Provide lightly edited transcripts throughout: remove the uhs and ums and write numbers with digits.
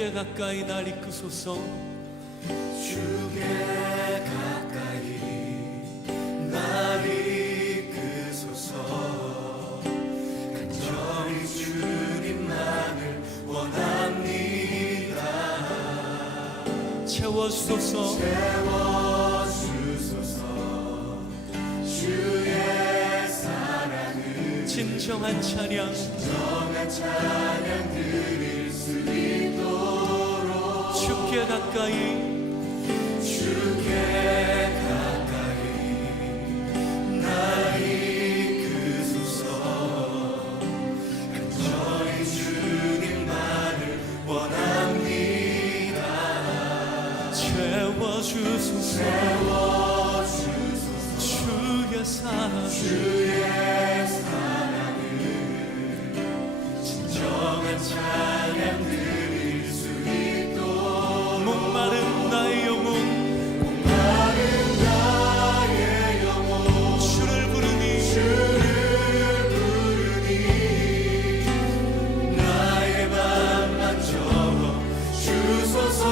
주께 가까이 날 이끄소서. 주께 가까이 날 이끄소서. 간절히 주님만을 원합니다. 채워주소서. 채워주소서. 주의 사랑을 진정한 찬양 드릴 수 있도록 주께 가까이 날 이끄소서. 간절히 주님만을 원합니다. 채워주소서. 주의 사랑을 진정한 찬양 드릴 수 있도록 목마른 나의 영혼 주를 부르니 나의 맘만 적어 주소서.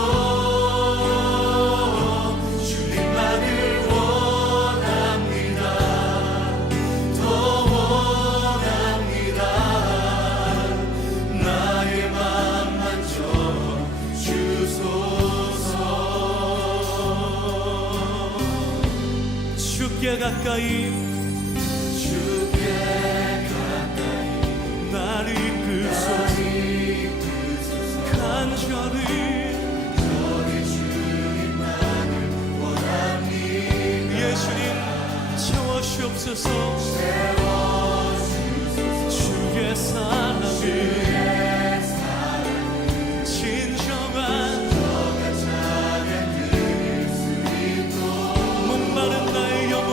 주님만을 원합니다. 더 원합니다. 나의 맘만 적어 주소서. 주께 가까이 날 이끄소서. 간절히 예수님 채워주옵소서. 주의 사랑을 진정한 목마른 나의 영혼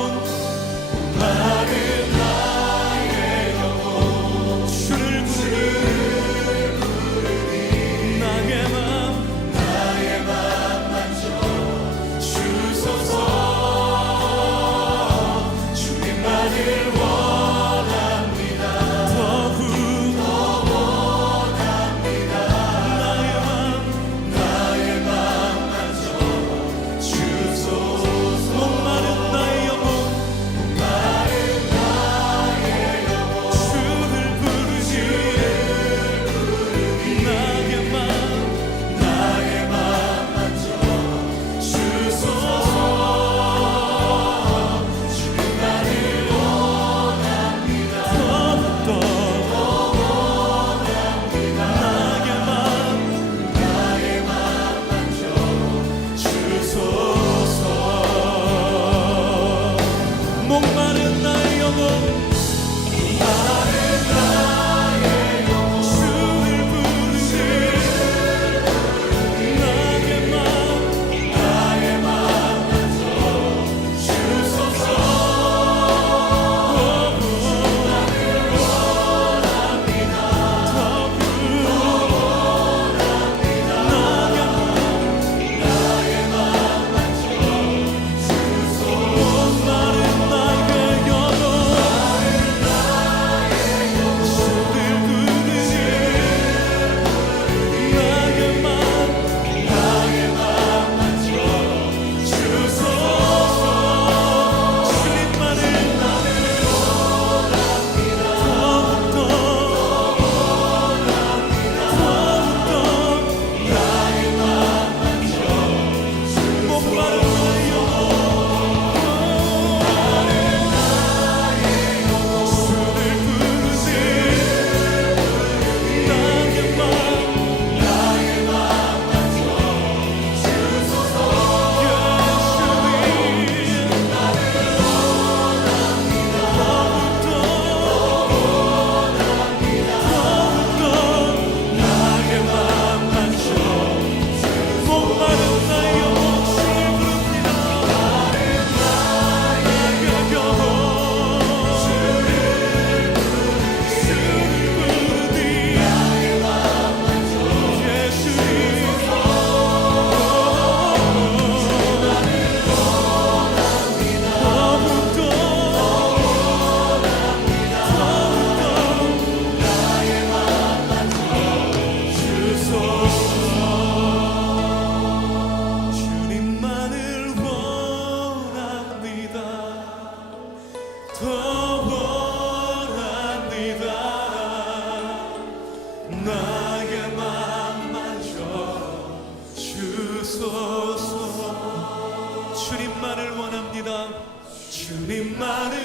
주님만을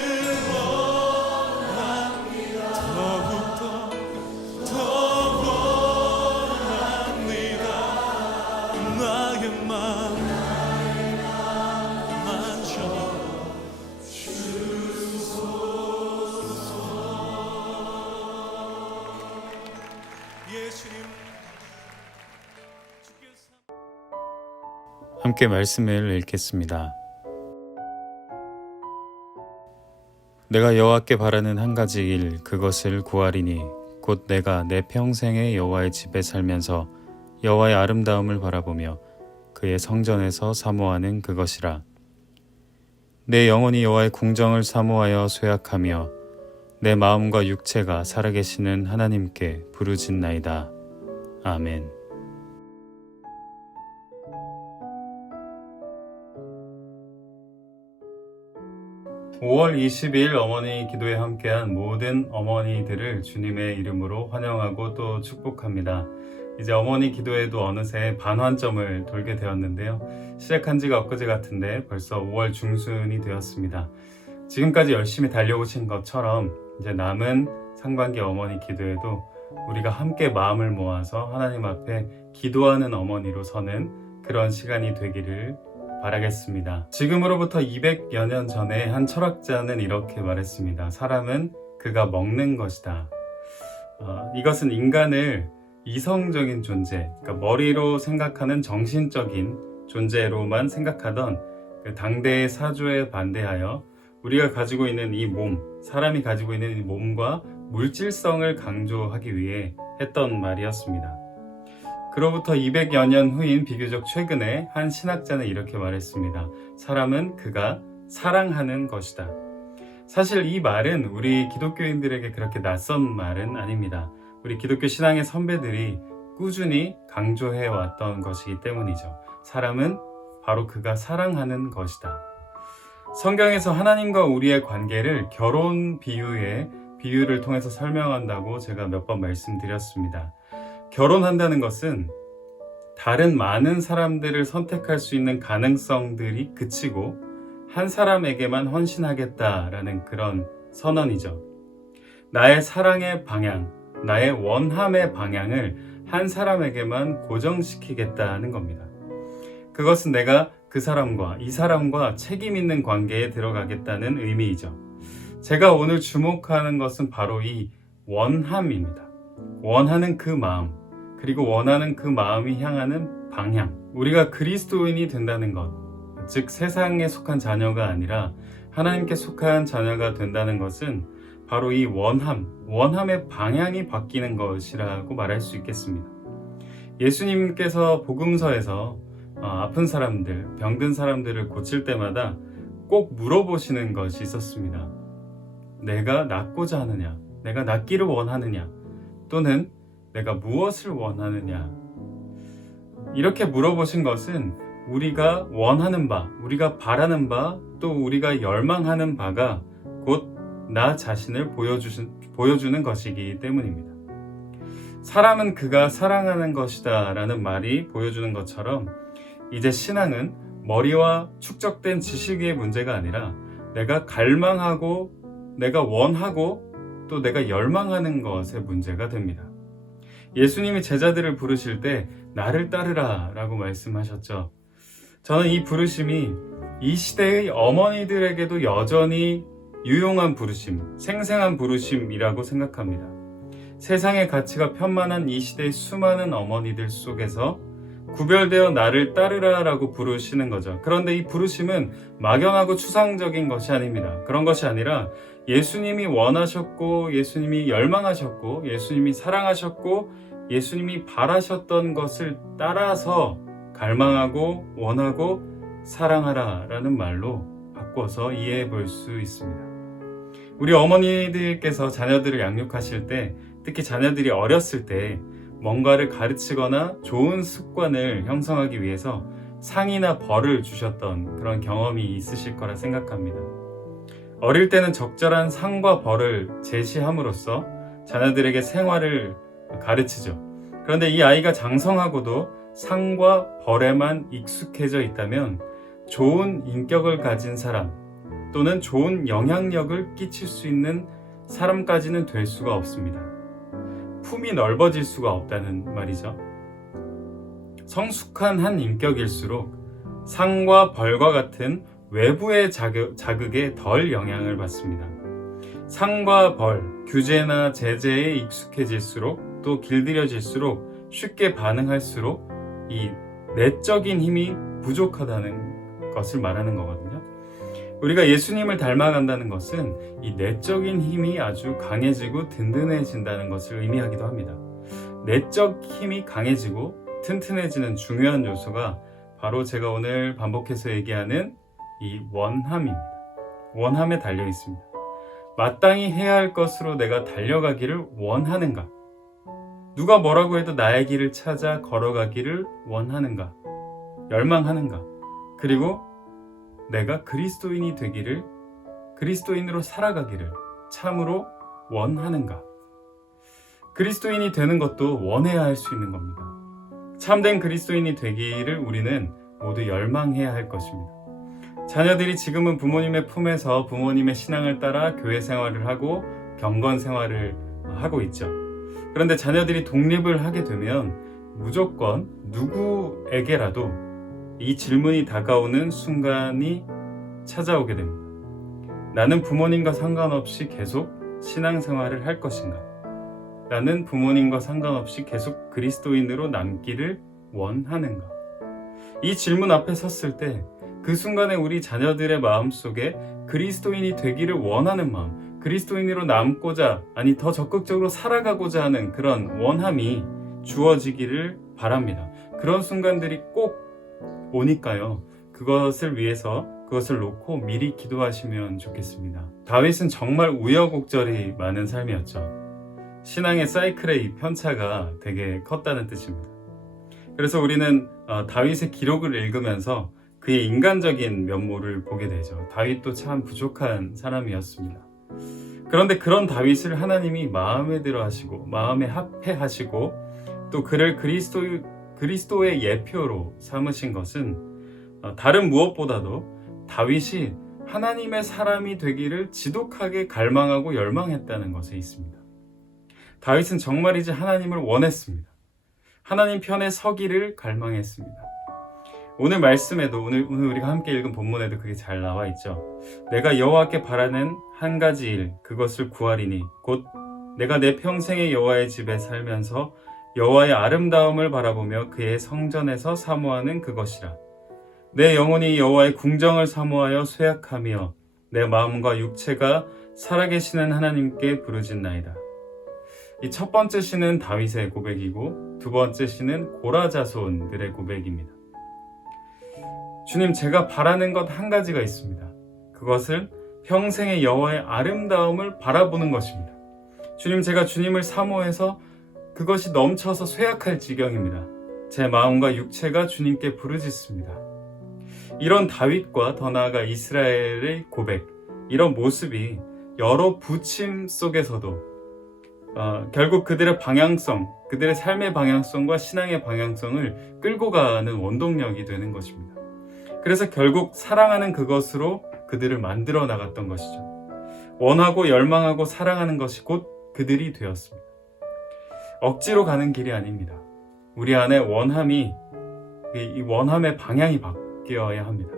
원합니다. 더욱더 원합니다. 나의 마음 만져 예수님 주께서 함께 말씀을 읽겠습니다. 내가 여호와께 바라는 한 가지 일 그것을 구하리니 곧 내가 내 평생에 여호와의 집에 살면서 여호와의 아름다움을 바라보며 그의 성전에서 사모하는 그것이라. 내 영혼이 여호와의 궁정을 사모하여 쇠약하며 내 마음과 육체가 살아계시는 하나님께 부르짖나이다. 아멘. 5월 20일 어머니 기도에 함께한 모든 어머니들을 주님의 이름으로 환영하고 또 축복합니다. 이제 어머니 기도에도 어느새 반환점을 돌게 되었는데요. 시작한 지가 엊그제 같은데 벌써 5월 중순이 되었습니다. 지금까지 열심히 달려오신 것처럼 이제 남은 상반기 어머니 기도에도 우리가 함께 마음을 모아서 하나님 앞에 기도하는 어머니로 서는 그런 시간이 되기를 바라겠습니다. 지금으로부터 200여 년 전에 한 철학자는 이렇게 말했습니다. 사람은 그가 먹는 것이다. 이것은 인간을 이성적인 존재, 그러니까 머리로 생각하는 정신적인 존재로만 생각하던 그 당대의 사조에 반대하여 우리가 가지고 있는 이 몸, 사람이 가지고 있는 이 몸과 물질성을 강조하기 위해 했던 말이었습니다. 그로부터 200여 년 후인 비교적 최근에 한 신학자는 이렇게 말했습니다. 사람은 그가 사랑하는 것이다. 사실 이 말은 우리 기독교인들에게 그렇게 낯선 말은 아닙니다. 우리 기독교 신앙의 선배들이 꾸준히 강조해왔던 것이기 때문이죠. 사람은 바로 그가 사랑하는 것이다. 성경에서 하나님과 우리의 관계를 결혼 비유를 통해서 설명한다고 제가 몇 번 말씀드렸습니다. 결혼한다는 것은 다른 많은 사람들을 선택할 수 있는 가능성들이 그치고 한 사람에게만 헌신하겠다라는 그런 선언이죠. 나의 사랑의 방향, 나의 원함의 방향을 한 사람에게만 고정시키겠다는 겁니다. 그것은 내가 그 사람과 이 사람과 책임 있는 관계에 들어가겠다는 의미이죠. 제가 오늘 주목하는 것은 바로 이 원함입니다. 원하는 그 마음, 그리고 원하는 그 마음이 향하는 방향. 우리가 그리스도인이 된다는 것, 즉 세상에 속한 자녀가 아니라 하나님께 속한 자녀가 된다는 것은 바로 이 원함의 방향이 바뀌는 것이라고 말할 수 있겠습니다. 예수님께서 복음서에서 아픈 사람들, 병든 사람들을 고칠 때마다 꼭 물어보시는 것이 있었습니다. 내가 낫고자 하느냐? 내가 낫기를 원하느냐? 또는 내가 무엇을 원하느냐? 이렇게 물어보신 것은 우리가 원하는 바, 우리가 바라는 바, 또 우리가 열망하는 바가 곧 나 자신을 보여주는 것이기 때문입니다. 사람은 그가 사랑하는 것이다 라는 말이 보여주는 것처럼 이제 신앙은 머리와 축적된 지식의 문제가 아니라 내가 갈망하고 내가 원하고 또 내가 열망하는 것의 문제가 됩니다. 예수님이 제자들을 부르실 때 나를 따르라 라고 말씀하셨죠. 저는 이 부르심이 이 시대의 어머니들에게도 여전히 유용한 부르심, 생생한 부르심이라고 생각합니다. 세상의 가치가 편만한 이 시대의 수많은 어머니들 속에서 구별되어 나를 따르라 라고 부르시는 거죠. 그런데 이 부르심은 막연하고 추상적인 것이 아닙니다. 그런 것이 아니라 예수님이 원하셨고 예수님이 열망하셨고 예수님이 사랑하셨고 예수님이 바라셨던 것을 따라서 갈망하고 원하고 사랑하라 라는 말로 바꿔서 이해해 볼 수 있습니다. 우리 어머니들께서 자녀들을 양육하실 때, 특히 자녀들이 어렸을 때 뭔가를 가르치거나 좋은 습관을 형성하기 위해서 상이나 벌을 주셨던 그런 경험이 있으실 거라 생각합니다. 어릴 때는 적절한 상과 벌을 제시함으로써 자녀들에게 생활을 가르치죠. 그런데 이 아이가 장성하고도 상과 벌에만 익숙해져 있다면 좋은 인격을 가진 사람, 또는 좋은 영향력을 끼칠 수 있는 사람까지는 될 수가 없습니다. 품이 넓어질 수가 없다는 말이죠. 성숙한 한 인격일수록 상과 벌과 같은 외부의 자극에 덜 영향을 받습니다. 상과 벌, 규제나 제재에 익숙해질수록 또 길들여질수록 쉽게 반응할수록 이 내적인 힘이 부족하다는 것을 말하는 거거든요. 우리가 예수님을 닮아간다는 것은 이 내적인 힘이 아주 강해지고 든든해진다는 것을 의미하기도 합니다. 내적 힘이 강해지고 튼튼해지는 중요한 요소가 바로 제가 오늘 반복해서 얘기하는 이 원함입니다. 원함에 달려 있습니다. 마땅히 해야 할 것으로 내가 달려가기를 원하는가? 누가 뭐라고 해도 나의 길을 찾아 걸어가기를 원하는가? 열망하는가? 그리고 내가 그리스도인이 되기를, 그리스도인으로 살아가기를 참으로 원하는가? 그리스도인이 되는 것도 원해야 할 수 있는 겁니다. 참된 그리스도인이 되기를 우리는 모두 열망해야 할 것입니다. 자녀들이 지금은 부모님의 품에서 부모님의 신앙을 따라 교회 생활을 하고 경건 생활을 하고 있죠. 그런데 자녀들이 독립을 하게 되면 무조건 누구에게라도 이 질문이 다가오는 순간이 찾아오게 됩니다. 나는 부모님과 상관없이 계속 신앙생활을 할 것인가? 나는 부모님과 상관없이 계속 그리스도인으로 남기를 원하는가? 이 질문 앞에 섰을 때 그 순간에 우리 자녀들의 마음속에 그리스도인이 되기를 원하는 마음, 그리스도인으로 남고자, 아니 더 적극적으로 살아가고자 하는 그런 원함이 주어지기를 바랍니다. 그런 순간들이 꼭 오니까요. 그것을 위해서 그것을 놓고 미리 기도하시면 좋겠습니다. 다윗은 정말 우여곡절이 많은 삶이었죠. 신앙의 사이클의 이 편차가 되게 컸다는 뜻입니다. 그래서 우리는 다윗의 기록을 읽으면서 그의 인간적인 면모를 보게 되죠. 다윗도 참 부족한 사람이었습니다. 그런데 그런 다윗을 하나님이 마음에 들어 하시고 마음에 합해 하시고 또 그를 그리스도의 예표로 삼으신 것은 다른 무엇보다도 다윗이 하나님의 사람이 되기를 지독하게 갈망하고 열망했다는 것에 있습니다. 다윗은 정말이지 하나님을 원했습니다. 하나님 편에 서기를 갈망했습니다. 오늘 말씀에도 오늘 우리가 함께 읽은 본문에도 그게 잘 나와 있죠. 내가 여호와께 바라는 한 가지 일 그것을 구하리니 곧 내가 내 평생의 여호와의 집에 살면서 여호와의 아름다움을 바라보며 그의 성전에서 사모하는 그것이라. 내 영혼이 여호와의 궁정을 사모하여 쇠약하며 내 마음과 육체가 살아계시는 하나님께 부르짖나이다. 이 첫 번째 시는 다윗의 고백이고 두 번째 시는 고라 자손들의 고백입니다. 주님, 제가 바라는 것 한 가지가 있습니다. 그것은 평생의 여호와의 아름다움을 바라보는 것입니다. 주님, 제가 주님을 사모해서 그것이 넘쳐서 쇠약할 지경입니다. 제 마음과 육체가 주님께 부르짖습니다. 이런 다윗과 더 나아가 이스라엘의 고백, 이런 모습이 여러 부침 속에서도 결국 그들의 방향성, 그들의 삶의 방향성과 신앙의 방향성을 끌고 가는 원동력이 되는 것입니다. 그래서 결국 사랑하는 그것으로 그들을 만들어 나갔던 것이죠. 원하고 열망하고 사랑하는 것이 곧 그들이 되었습니다. 억지로 가는 길이 아닙니다. 우리 안에 원함이, 이 원함의 방향이 바뀌어야 합니다.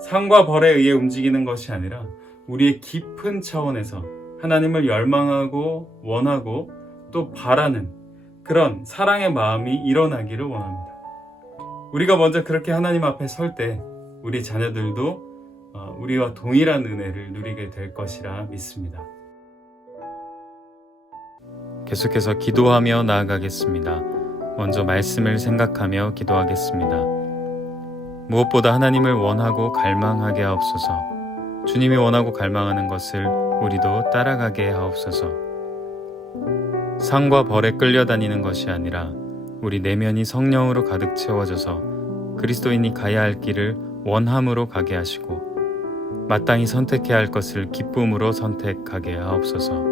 상과 벌에 의해 움직이는 것이 아니라 우리의 깊은 차원에서 하나님을 열망하고 원하고 또 바라는 그런 사랑의 마음이 일어나기를 원합니다. 우리가 먼저 그렇게 하나님 앞에 설 때 우리 자녀들도 우리와 동일한 은혜를 누리게 될 것이라 믿습니다. 계속해서 기도하며 나아가겠습니다. 먼저 말씀을 생각하며 기도하겠습니다. 무엇보다 하나님을 원하고 갈망하게 하옵소서. 주님이 원하고 갈망하는 것을 우리도 따라가게 하옵소서. 상과 벌에 끌려다니는 것이 아니라 우리 내면이 성령으로 가득 채워져서 그리스도인이 가야 할 길을 원함으로 가게 하시고 마땅히 선택해야 할 것을 기쁨으로 선택하게 하옵소서.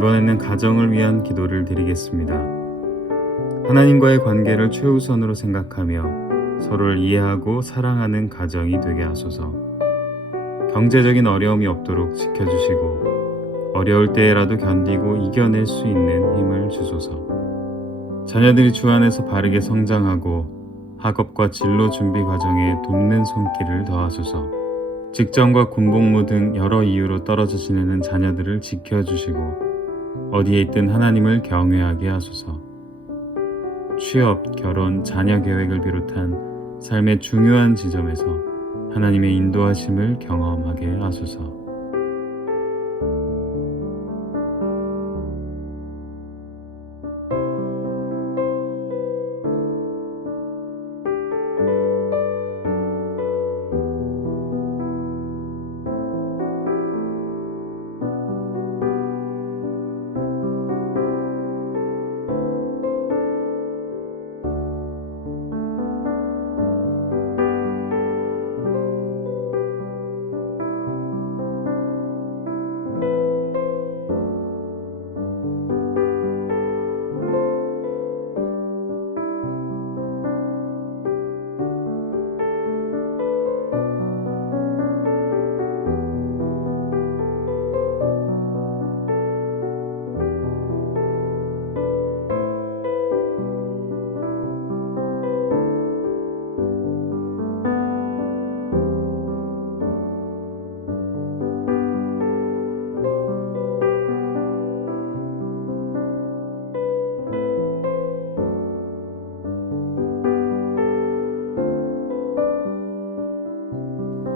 이번에는 가정을 위한 기도를 드리겠습니다. 하나님과의 관계를 최우선으로 생각하며 서로를 이해하고 사랑하는 가정이 되게 하소서. 경제적인 어려움이 없도록 지켜주시고 어려울 때라도 견디고 이겨낼 수 있는 힘을 주소서. 자녀들이 주 안에서 바르게 성장하고 학업과 진로 준비 과정에 돕는 손길을 더하소서. 직장과 군복무 등 여러 이유로 떨어져 지내는 자녀들을 지켜주시고 어디에 있든 하나님을 경외하게 하소서. 취업, 결혼, 자녀 계획을 비롯한 삶의 중요한 지점에서 하나님의 인도하심을 경험하게 하소서.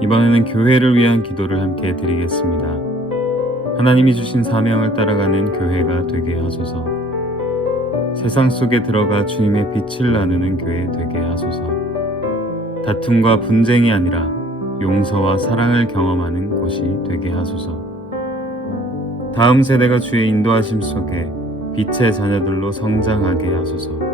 이번에는 교회를 위한 기도를 함께 드리겠습니다. 하나님이 주신 사명을 따라가는 교회가 되게 하소서. 세상 속에 들어가 주님의 빛을 나누는 교회 되게 하소서. 다툼과 분쟁이 아니라 용서와 사랑을 경험하는 곳이 되게 하소서. 다음 세대가 주의 인도하심 속에 빛의 자녀들로 성장하게 하소서.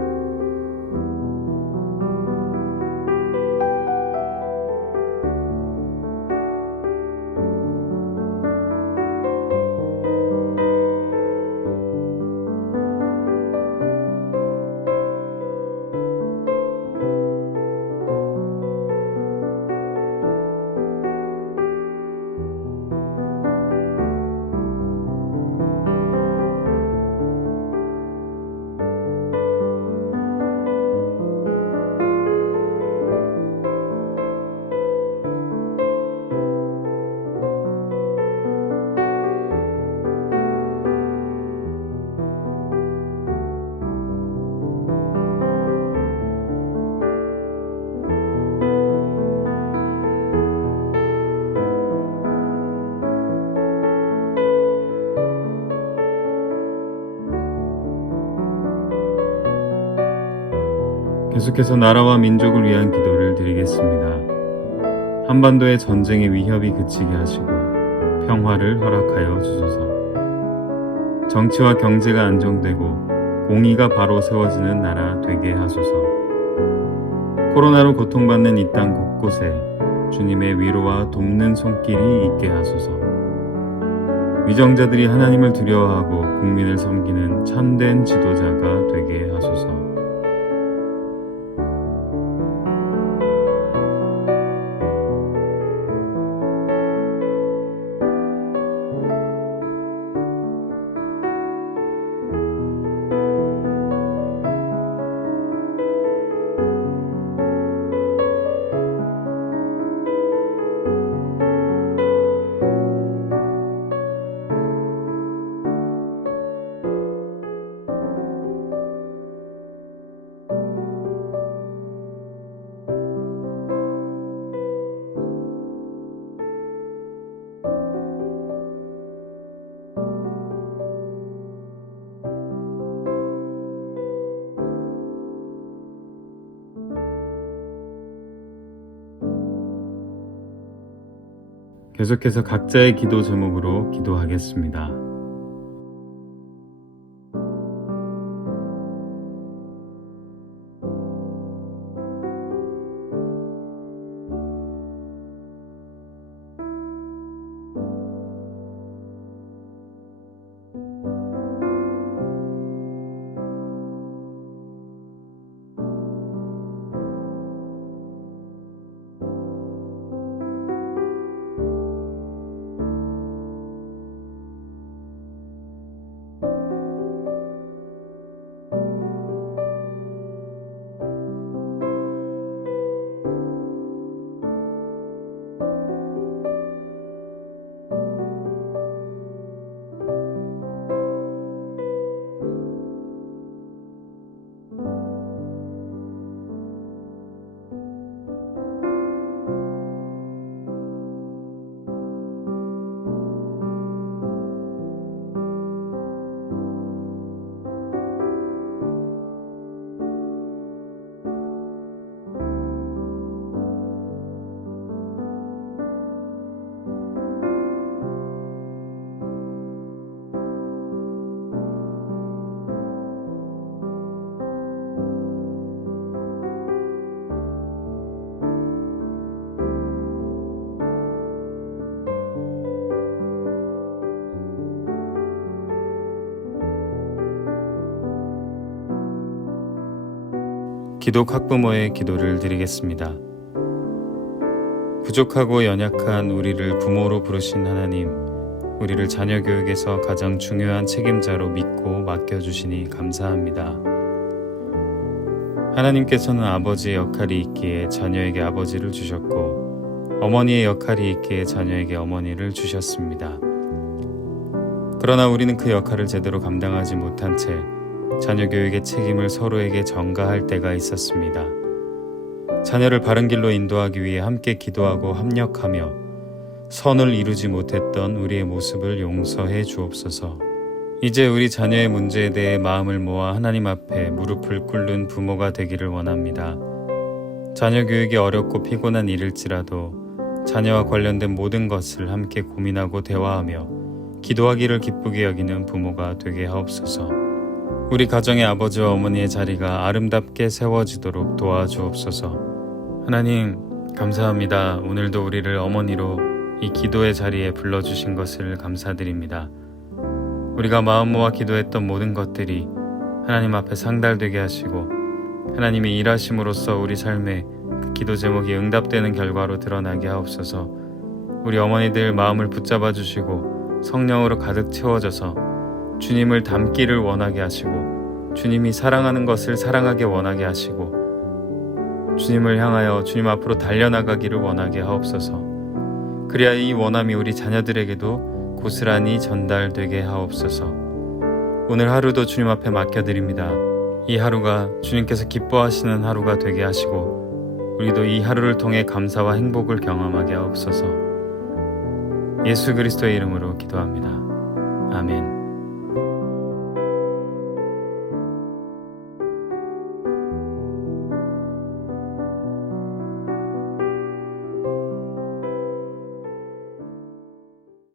계속해서 나라와 민족을 위한 기도를 드리겠습니다. 한반도의 전쟁의 위협이 그치게 하시고 평화를 허락하여 주소서. 정치와 경제가 안정되고 공의가 바로 세워지는 나라 되게 하소서. 코로나로 고통받는 이 땅 곳곳에 주님의 위로와 돕는 손길이 있게 하소서. 위정자들이 하나님을 두려워하고 국민을 섬기는 참된 지도자가 되게 하소서. 계속해서 각자의 기도 제목으로 기도하겠습니다. 기독 학부모의 기도를 드리겠습니다. 부족하고 연약한 우리를 부모로 부르신 하나님, 우리를 자녀 교육에서 가장 중요한 책임자로 믿고 맡겨주시니 감사합니다. 하나님께서는 아버지의 역할이 있기에 자녀에게 아버지를 주셨고 어머니의 역할이 있기에 자녀에게 어머니를 주셨습니다. 그러나 우리는 그 역할을 제대로 감당하지 못한 채 자녀 교육의 책임을 서로에게 전가할 때가 있었습니다. 자녀를 바른 길로 인도하기 위해 함께 기도하고 합력하며 선을 이루지 못했던 우리의 모습을 용서해 주옵소서. 이제 우리 자녀의 문제에 대해 마음을 모아 하나님 앞에 무릎을 꿇는 부모가 되기를 원합니다. 자녀 교육이 어렵고 피곤한 일일지라도 자녀와 관련된 모든 것을 함께 고민하고 대화하며 기도하기를 기쁘게 여기는 부모가 되게 하옵소서. 우리 가정의 아버지와 어머니의 자리가 아름답게 세워지도록 도와주옵소서. 하나님, 감사합니다. 오늘도 우리를 어머니로 이 기도의 자리에 불러주신 것을 감사드립니다. 우리가 마음 모아 기도했던 모든 것들이 하나님 앞에 상달되게 하시고 하나님이 일하심으로써 우리 삶에 그 기도 제목이 응답되는 결과로 드러나게 하옵소서. 우리 어머니들 마음을 붙잡아 주시고 성령으로 가득 채워져서 주님을 닮기를 원하게 하시고 주님이 사랑하는 것을 사랑하게 원하게 하시고 주님을 향하여 주님 앞으로 달려나가기를 원하게 하옵소서. 그래야 이 원함이 우리 자녀들에게도 고스란히 전달되게 하옵소서. 오늘 하루도 주님 앞에 맡겨드립니다. 이 하루가 주님께서 기뻐하시는 하루가 되게 하시고 우리도 이 하루를 통해 감사와 행복을 경험하게 하옵소서. 예수 그리스도의 이름으로 기도합니다. 아멘.